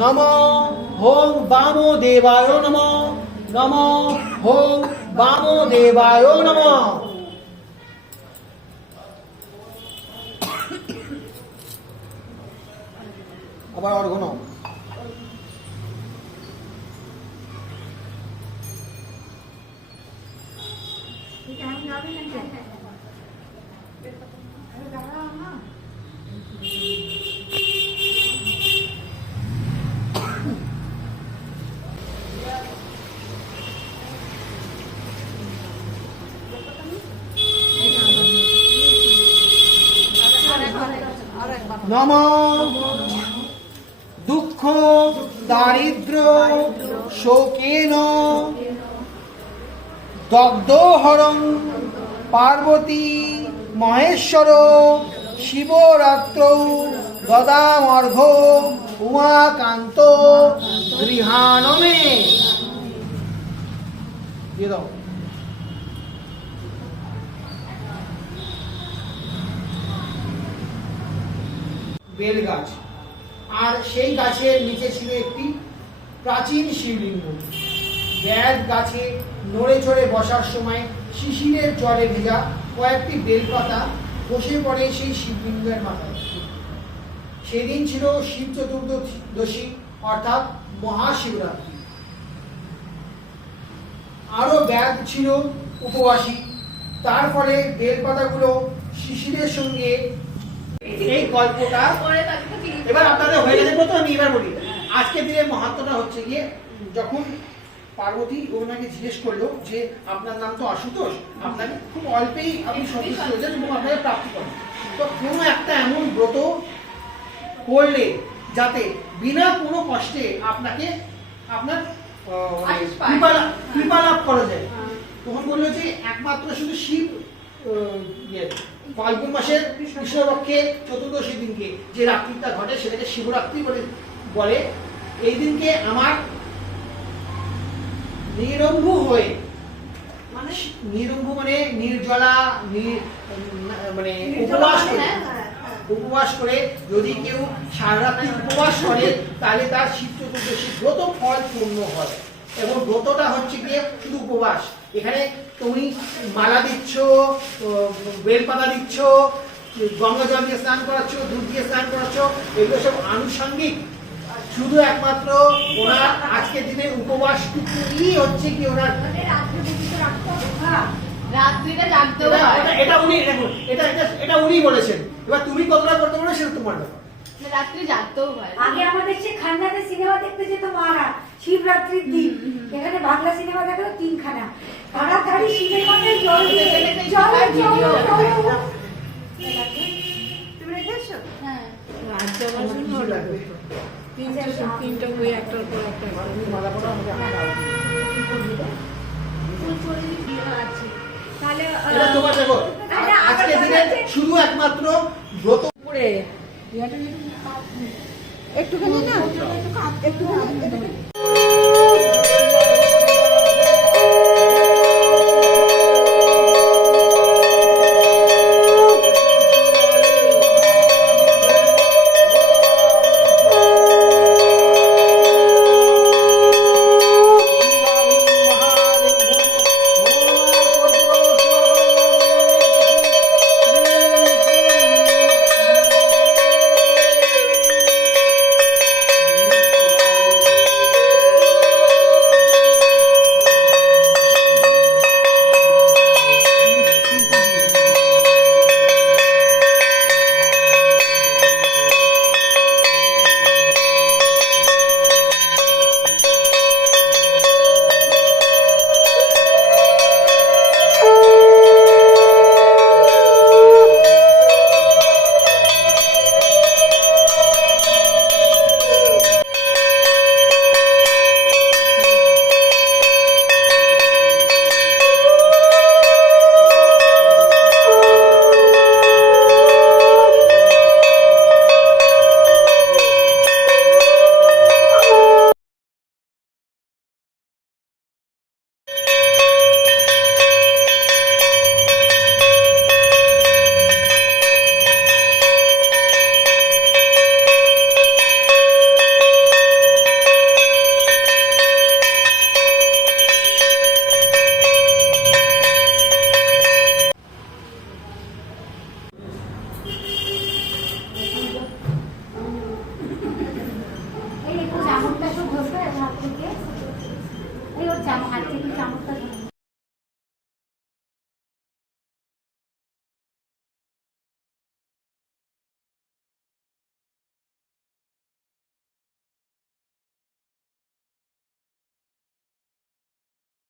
নমঃ হোং বামদেবায় নমঃ, নমঃ হোং বামদেবায় নমঃ। আবার অর্ঘ্য নাও। নমঃ দুঃখ দারিদ্র শোকেন দগ্ধহরং পার্বতী মহেশ্বর শিবরাত্রৌ দদামর্ঘ উমাকান্ত গৃহাণমে। দিয়ে দাও। বেল গাছ, আর সেই গাছের নিচে ছিল একটি প্রাচীন শিবলিঙ্গ। বেল গাছে নড়ে চড়ে বসার সময় শিশিরের জলে ভেজা কয়েকটি বেলপাতা বসে পড়ে সেই শিবলিঙ্গের মাথায়। সেদিন ছিল শিব চতুর্দশী অর্থাৎ মহাশিবরাত্রি। আরো ব্যাগ ছিল উপবাসী, তার ফলে বেলপাতাগুলো শিশিরের সঙ্গে। এই গল্পটা এবার আপনাদের হয়ে গেছে তো, আমি এবার বলি। আজকের দিনের মাহাত্ম্যটা হচ্ছে গিয়ে, যখন পার্বতী ওনাকে জিজ্ঞেস করলো যে আপনার নাম তো আশুতোষ, আপনাকে খুব অল্পেই আপনি সন্তুষ্ট হয়েছেন এবং আপনাকে প্রাপ্তি করেন, তো কোনো একটা এমন ব্রত করলে যাতে বিনা কোনো কষ্টে আপনাকে আপনার কৃপা লাভ করা যায়। তখন বললো যে একমাত্র শুধু শিব ফাল্গুন মাসের কৃষ্ণপক্ষে চতুর্দশী দিনকে যে রাত্রিটা ঘটে সেটাকে শিবরাত্রি বলে। এই দিনকে আমার নিরম্ভু হয়ে, মানে নিরম্ভু মানে নির্জলা, মানে উপবাস করে যদি কেউ সারা রাত্রি উপবাস করে তাহলে তার শিব চতুর্দশী ব্রত ফল পূর্ণ হয়। এবং ব্রতটা হচ্ছে গিয়ে শুধু উপবাস। এখানে তুমি মালা দিচ্ছ, বেলপাতা দিচ্ছ, গঙ্গা জল দিয়ে স্নান করাচ্ছ, দুধ দিয়ে স্নান করাচ্ছ, এগুলো সব আনুষঙ্গিক। শুধু একমাত্র ওনার আজকের দিনে উপবাসটুকুই হচ্ছে কি ওনার এটা উনি দেখুন, এটা উনি বলেছেন। এবার তুমি কতটা করতে পারো সেটা তোমার ব্যাপার। রাত্রি জাগতেও হয়। আগে আমাদের সে খান্নাতে সিনেমা দেখতে যেত মারা শিবরাত্রির দিন। এখানে বাংলা সিনেমা দেখো 3খানা, তাড়াতাড়ি শিবের মাথায় জল দিয়ে তুমি রেখেছো? হ্যাঁ, রাত যাওয়ার জন্য লাগবে 3টা হয়ে একটার পর একটা মালা পড়া আমাকে আছে। তাহলে তোমার দেখো আজকে দিনে শুধু একমাত্র ব্রত করে একটুখানি না, একটুখানি হাত থেকে চামচটা ধরে